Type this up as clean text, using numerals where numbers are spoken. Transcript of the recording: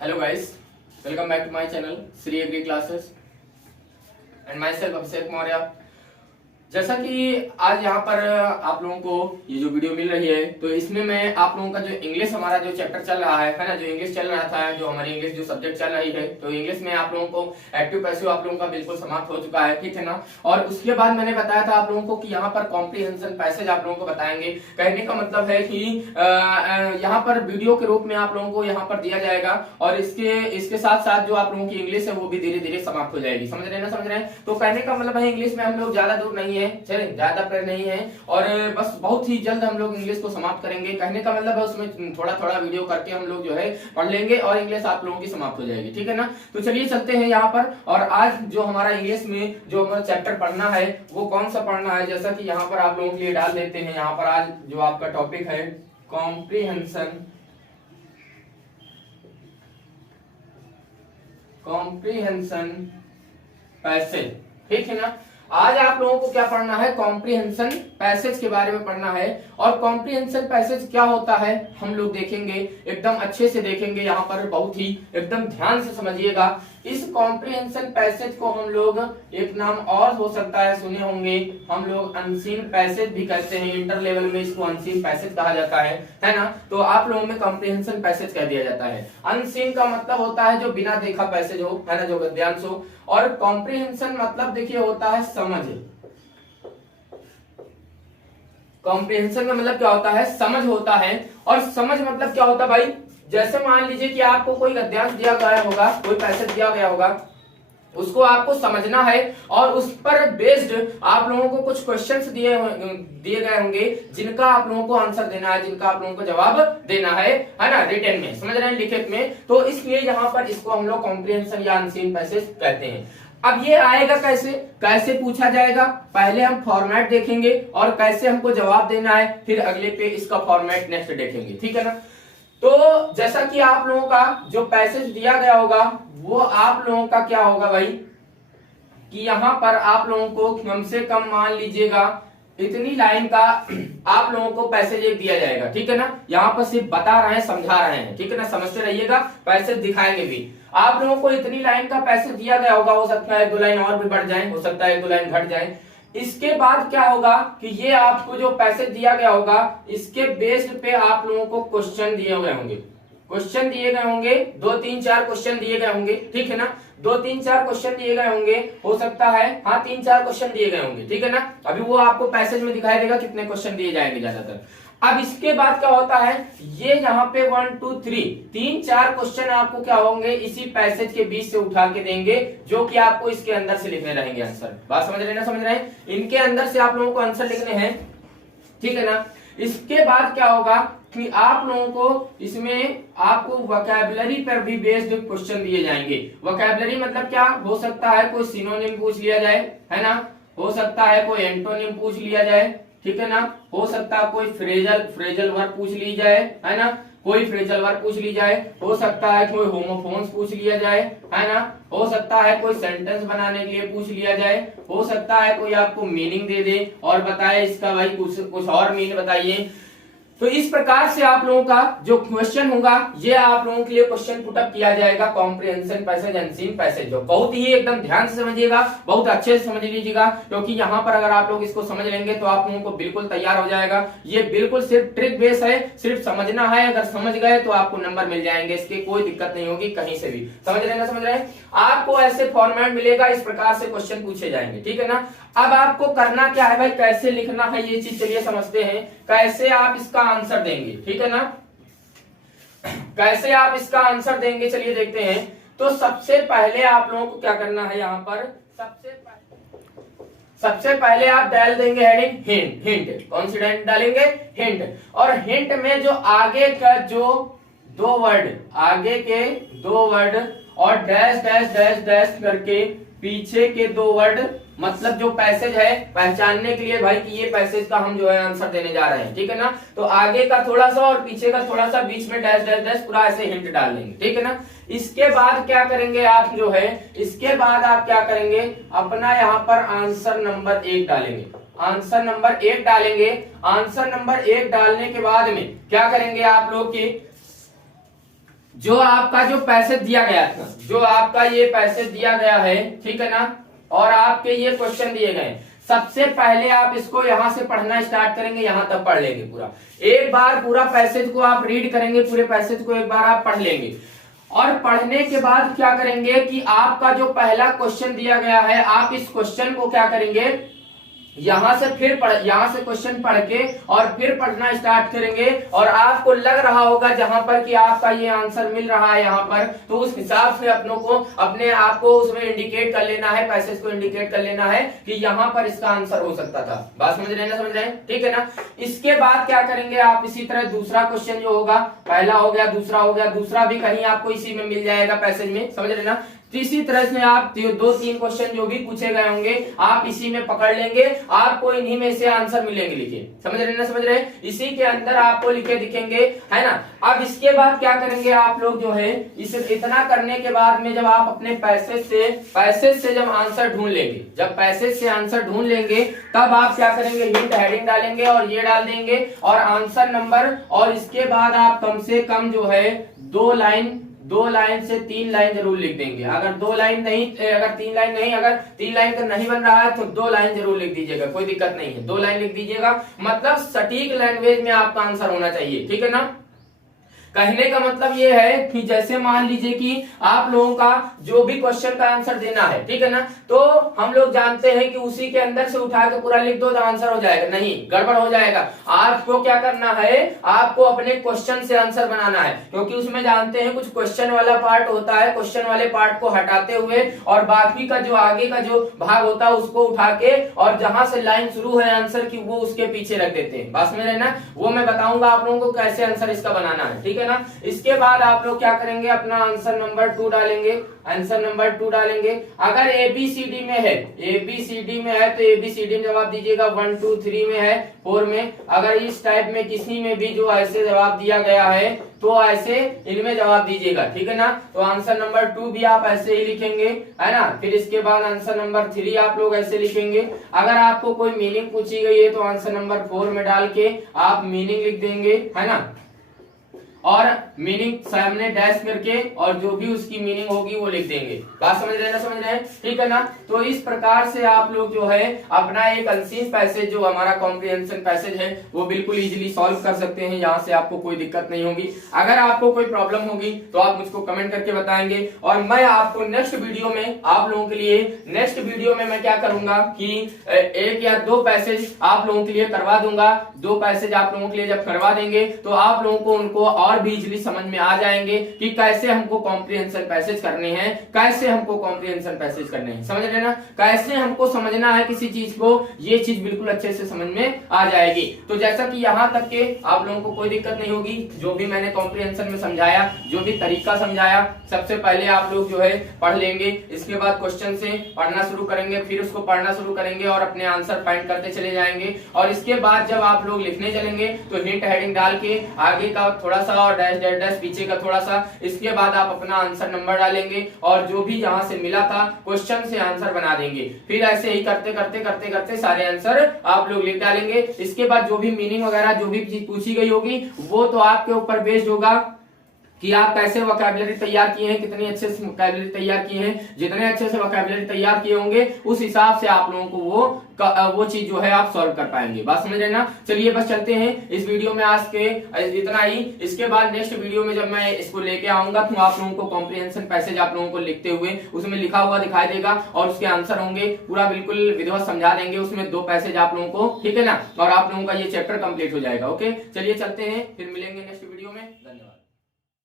Hello guys, welcome back to my channel Sri Agri Classes and myself Abhishek Maurya। जैसा कि आज यहाँ पर आप लोगों को ये जो वीडियो मिल रही है तो इसमें मैं आप लोगों का जो इंग्लिश हमारा जो चैप्टर चल रहा है ना, जो इंग्लिश चल रहा था, जो हमारी इंग्लिश जो सब्जेक्ट चल रही है, तो इंग्लिश में आप लोगों को एक्टिव पैसिव आप लोगों का बिल्कुल समाप्त हो चुका है, ठीक है ना। और उसके बाद मैंने बताया था आप लोगों को कि यहाँ पर कॉम्प्रिहेंशन पैसेज आप लोगों को बताएंगे। कहने का मतलब है कि यहाँ पर वीडियो के रूप में आप लोगों को यहाँ पर दिया जाएगा और इसके साथ साथ जो आप लोगों की इंग्लिश है वो भी धीरे धीरे समाप्त हो जाएगी। समझ रहे हैं? तो कहने का मतलब है इंग्लिश में हम लोग ज्यादा दूर नहीं है, चले ज्यादा पर नहीं है और बस बहुत ही जल्द हम लोग इंग्लिश को समाप्त करेंगे। कहने का मतलब है उसमें थोड़ा थोड़ा वीडियो करके हम लोग जो है पढ़ लेंगे और इंग्लिश आप लोगों की समाप्त हो जाएगी, ठीक है ना। तो चलिए चलते हैं यहाँ पर। और आज जो हमारा इंग्लिश में जो हमारा चैप्टर पढ़ना है वो कौन सा पढ़ना है, जैसा कि यहाँ पर आप लोगों के लिए डाल देते हैं। यहाँ पर आज जो आपका टॉपिक है कॉम्प्रिहेंशन पैसेज, ठीक है ना। आज आप लोगों को क्या पढ़ना है, कॉम्प्रिहेंशन पैसेज के बारे में पढ़ना है। और कॉम्प्रिहेंशन पैसेज क्या होता है हम लोग देखेंगे, एकदम अच्छे से देखेंगे। यहाँ पर बहुत ही एकदम ध्यान से समझिएगा। इस कॉम्प्रिहेंशन पैसेज को हम लोग एक नाम और हो सकता है सुने होंगे, हम लोग अनसीन पैसेज भी कहते हैं। इंटर लेवल में इसको अनसीन पैसेज कहा जाता है ना। तो आप लोगों में कॉम्प्रिहेंशन पैसेज कह दिया जाता है। अनसीन का मतलब होता है जो बिना देखा पैसेज हो, है ना, जो गद्यांश हो। और कॉम्प्रिहेंशन मतलब देखिए होता है समझ। कॉम्प्रिहेंशन का मतलब क्या होता है, समझ होता है। और समझ मतलब क्या होता है भाई, जैसे मान लीजिए कि आपको कोई गद्यांश दिया गया होगा, कोई पैसेज दिया गया होगा, उसको आपको समझना है और उस पर बेस्ड आप लोगों को कुछ क्वेश्चंस दिए गए होंगे जिनका आप लोगों को आंसर देना है, जिनका आप लोगों को जवाब देना है ना, रिटन में, समझ रहे हैं, लिखित में। तो इसलिए यहाँ पर इसको हम लोग कॉम्प्रिहेंशन या अनसीन पैसेज कहते हैं। अब ये आएगा कैसे पूछा जाएगा, पहले हम फॉर्मेट देखेंगे और कैसे हमको जवाब देना है, फिर अगले पे इसका फॉर्मेट नेक्स्ट देखेंगे, ठीक है ना। तो जैसा कि आप लोगों का जो पैसेज दिया गया होगा वो आप लोगों का क्या होगा भाई, कि यहाँ पर आप लोगों को कम से कम मान लीजिएगा इतनी लाइन का आप लोगों को पैसेज एक दिया जाएगा, ठीक है ना। यहाँ पर सिर्फ बता रहे हैं, समझा रहे हैं, ठीक है ना, समझते रहिएगा, पैसेज दिखाएंगे भी। आप लोगों को इतनी लाइन का पैसेज दिया गया होगा, हो सकता है 1-2 लाइन और भी बढ़ जाए, हो सकता है 1-2 लाइन घट जाए। इसके बाद क्या होगा कि ये आपको जो पैसेज दिया गया होगा इसके बेस्ड पे आप लोगों को क्वेश्चन दिए गए होंगे, 2-3-4 क्वेश्चन दिए गए होंगे, ठीक है ना। 2-3-4 क्वेश्चन दिए गए होंगे, हो सकता है 3-4 क्वेश्चन दिए गए होंगे, ठीक है ना। अभी वो आपको पैसेज में दिखाई देगा कितने क्वेश्चन दिए जाएंगे ज्यादातर। अब इसके बाद क्या होता है, ये यहाँ पे 1 2 3 3-4 क्वेश्चन आपको क्या होंगे इसी पैसेज के बीच से उठा के देंगे, जो कि आपको इसके अंदर से लिखने रहेंगे आंसर। बात समझ रहे हैं ना, समझ रहे हैं, इनके अंदर से आप लोगों को आंसर लिखने हैं, ठीक है ना। इसके बाद क्या होगा कि आप लोगों को इसमें आपको वोकैबुलरी पर भी बेस्ड क्वेश्चन दिए जाएंगे। वोकैबुलरी मतलब क्या, हो सकता है कोई सिनोनिम पूछ लिया जाए, है ना, हो सकता है कोई एंटोनिम पूछ लिया जाए, ठीक है ना, हो सकता है कोई फ्रेजल वर्ब पूछ ली जाए, है ना, कोई फ्रेजल वर्ब पूछ ली जाए, हो सकता है कोई होमोफोन्स पूछ लिया जाए, है ना, हो सकता है कोई सेंटेंस बनाने के लिए पूछ लिया जाए, हो सकता है कोई आपको मीनिंग दे दे और बताए इसका भाई कुछ और मीनिंग बताइए। तो इस प्रकार से आप लोगों का जो क्वेश्चन होगा ये आप लोगों के लिए क्वेश्चन पुटअप किया जाएगा कॉम्प्रिहेंशन पैसेज, अनसीन पैसेज। जो बहुत ही एकदम ध्यान से समझिएगा, बहुत अच्छे से समझ लीजिएगा, क्योंकि यहाँ पर अगर आप लोग इसको समझ लेंगे तो आप लोगों को बिल्कुल तैयार हो जाएगा। ये बिल्कुल सिर्फ ट्रिक बेस है, सिर्फ समझना है। अगर समझ गए तो आपको नंबर मिल जाएंगे, इसकी कोई दिक्कत नहीं होगी कहीं से भी। समझ रहे हैं, आपको ऐसे फॉर्मेट मिलेगा, इस प्रकार से क्वेश्चन पूछे जाएंगे, ठीक है ना। अब आपको करना क्या है भाई, कैसे लिखना है ये चीज चलिए समझते हैं, कैसे आप इसका आंसर देंगे, ठीक है ना, कैसे आप इसका आंसर देंगे चलिए देखते हैं। तो सबसे पहले आप लोगों को क्या करना है, यहाँ पर सबसे पहले आप डाल देंगे हेडिंग हिंट। कौन सी डालेंगे, हिंट। और हिंट में जो आगे का जो 2 वर्ड, आगे के 2 वर्ड और डैश डैश डैश डैश करके पीछे के 2 वर्ड, मतलब जो पैसेज है पहचानने के लिए भाई कि ये पैसेज का हम जो है आंसर देने जा रहे हैं, ठीक है ना। तो आगे का थोड़ा सा और पीछे का थोड़ा सा, बीच में डैश डैश डैश पूरा ऐसे हिंट डाल देंगे, ठीक है ना। इसके बाद क्या करेंगे आप जो है, इसके बाद आप क्या करेंगे, अपना यहाँ पर आंसर नंबर 1 डालेंगे। आंसर नंबर 1 डालेंगे। आंसर नंबर 1 डालने के बाद में क्या करेंगे आप लोग की जो आपका जो पैसे दिया गया था, जो आपका ये पैसे दिया गया है, ठीक है ना, और आपके ये क्वेश्चन दिए गए, सबसे पहले आप इसको यहां से पढ़ना स्टार्ट करेंगे, यहां तक पढ़ लेंगे पूरा। एक बार पूरा पैसेज को आप रीड करेंगे, पूरे पैसेज को एक बार आप पढ़ लेंगे, और पढ़ने के बाद क्या करेंगे कि आपका जो पहला क्वेश्चन दिया गया है, आप इस क्वेश्चन को क्या करेंगे, यहां से यहां से क्वेश्चन पढ़ के और फिर पढ़ना स्टार्ट करेंगे, और आपको लग रहा होगा जहां पर कि आपका ये आंसर मिल रहा है यहां पर, तो उस हिसाब से अपने आप को उसमें इंडिकेट कर लेना है, पैसेज को इंडिकेट कर लेना है कि यहां पर इसका आंसर हो सकता था। बात समझ रहे हैं ना, समझ रहे हैं, ठीक है ना। इसके बाद क्या करेंगे आप, इसी तरह दूसरा क्वेश्चन जो होगा, पहला हो गया, दूसरा हो गया, दूसरा भी कहीं आपको इसी में मिल जाएगा पैसेज में, समझ रहे ना। तो इसी तरह से आप 2-3 क्वेश्चन जो भी पूछे गए होंगे आप इसी में पकड़ लेंगे, आपको इन्हीं में से आंसर मिलेंगे लिखे, समझ रहे ना, समझ रहे, इसी के अंदर आपको लिखे दिखेंगे, है ना। अब इसके बाद क्या करेंगे आप लोग जो है, इसे इतना करने के बाद में जब आप अपने पैसेज से जब आंसर ढूंढ लेंगे, जब पैसेज से आंसर ढूंढ लेंगे, तब आप क्या करेंगे, हिंट हेडिंग डालेंगे और ये डाल देंगे और आंसर नंबर, और इसके बाद आप कम से कम जो है 2 लाइन से 3 लाइन जरूर लिख देंगे। अगर 3 लाइन नहीं, अगर 3 लाइन का नहीं बन रहा है तो 2 लाइन जरूर लिख दीजिएगा, कोई दिक्कत नहीं है, 2 लाइन लिख दीजिएगा, मतलब सटीक लैंग्वेज में आपका आंसर होना चाहिए, ठीक है ना। कहने का मतलब ये है कि जैसे मान लीजिए कि आप लोगों का जो भी क्वेश्चन का आंसर देना है, ठीक है ना, तो हम लोग जानते हैं कि उसी के अंदर से उठा के पूरा लिख दो तो आंसर हो जाएगा, नहीं, गड़बड़ हो जाएगा। आपको क्या करना है, आपको अपने क्वेश्चन से आंसर बनाना है, क्योंकि उसमें जानते हैं कुछ क्वेश्चन वाला पार्ट होता है, क्वेश्चन वाले पार्ट को हटाते हुए और बाकी का जो आगे का जो भाग होता है उसको उठा के, और जहां से लाइन शुरू है आंसर की वो उसके पीछे रख देते हैं। बस में रहना, वो मैं बताऊंगा आप लोगों को कैसे आंसर इसका बनाना है, ठीक है ना। इसके बाद आप लोग क्या करेंगे, अपना आंसर नंबर 2 डालेंगे, आंसर नंबर 2 डालेंगे। अगर ABCD में है, ABCD में है तो ABCD में जवाब दीजिएगा, 1 2 3 में है, 4 में। अगर इस टाइप में किसी में भी जो ऐसे जवाब दिया गया है तो ऐसे इनमें जवाब दीजिएगा, ठीक है ना। तो आंसर नंबर 2 भी आप ऐसे ही लिखेंगे, है ना। फिर इसके बाद आंसर नंबर 3 आप लोग ऐसे लिखेंगे। अगर आपको कोई मीनिंग पूछी गई है तो आंसर नंबर 4 में डाल के आप मीनिंग लिख देंगे, है ना, और मीनिंग सामने डैश करके और जो भी उसकी मीनिंग होगी वो लिख देंगे। बात समझ रहे हैं ना, समझ रहे हैं, ठीक है ना। तो इस प्रकार से आप लोग जो है अपना एक अनसीन पैसेज जो हमारा कॉम्प्रिहेंशन पैसेज है वो बिल्कुल इजीली सॉल्व कर सकते हैं, यहाँ से आपको कोई दिक्कत नहीं होगी। अगर आपको कोई प्रॉब्लम होगी तो आप मुझको कमेंट करके बताएंगे, और मैं आपको नेक्स्ट वीडियो में आप लोगों के लिए मैं क्या करूंगा कि 1 या 2 पैसेज आप लोगों के लिए करवा दूंगा। 2 पैसेज आप लोगों के लिए जब करवा देंगे तो आप लोगों को उनको और भी इजीली समझ में आ जाएंगे कि कैसे हमको कॉम्प्रिहेंशन पैसेज करने हैं, कैसे हमको कॉम्प्रिहेंशन पैसेज करने हैं, समझ रहे ना, कैसे हमको समझना है किसी चीज को, ये चीज बिल्कुल अच्छे से समझ में आ जाएगी। तो जैसा कि यहाँ तक के आप लोगों को कोई दिक्कत नहीं होगी, जो भी मैंने कॉम्प्रिहेंशन में समझाया, जो भी तरीका समझाया, सबसे पहले आप लोग जो है पढ़ लेंगे, इसके बाद क्वेश्चन से पढ़ना शुरू करेंगे, फिर उसको पढ़ना शुरू करेंगे और अपने आंसर फाइंड करते चले जाएंगे। और इसके बाद जब आप लोग लिखने चलेंगे तो हिंट हेडिंग डाल के आगे का थोड़ा सा और डैश डैश डैश पीछे का थोड़ा सा, इसके बाद आप अपना आंसर नंबर डालेंगे और जो भी यहाँ से मिला था क्वेश्चन से आंसर बना देंगे। फिर ऐसे ही करते करते करते करते सारे आंसर आप लोग लिख डालेंगे। इसके बाद जो भी मीनिंग वगैरह जो भी चीज पूछी गई होगी वो तो आपके ऊपर बेस्ड होगा कि आप कैसे वोकैबुलरी तैयार किए हैं, कितने अच्छे से वोकैबुलरी तैयार किए हैं। जितने अच्छे से वोकैबुलरी तैयार किए होंगे उस हिसाब से आप लोगों को वो चीज जो है आप सॉल्व कर पाएंगे। बात समझ रहे ना। चलिए बस चलते हैं, इस वीडियो में आज के इतना ही। इसके बाद नेक्स्ट वीडियो में जब मैं इसको लेके आऊंगा तो आप लोगों को कॉम्प्रिहेंशन पैसेज आप लोगों को लिखते हुए उसमें लिखा हुआ दिखाई देगा और उसके आंसर होंगे, पूरा बिल्कुल विधिवत समझा देंगे, उसमें 2 पैसेज आप लोगों को, ठीक है ना, और आप लोगों का ये चैप्टर कंप्लीट हो जाएगा। ओके, चलिए चलते हैं, फिर मिलेंगे नेक्स्ट वीडियो में। धन्यवाद।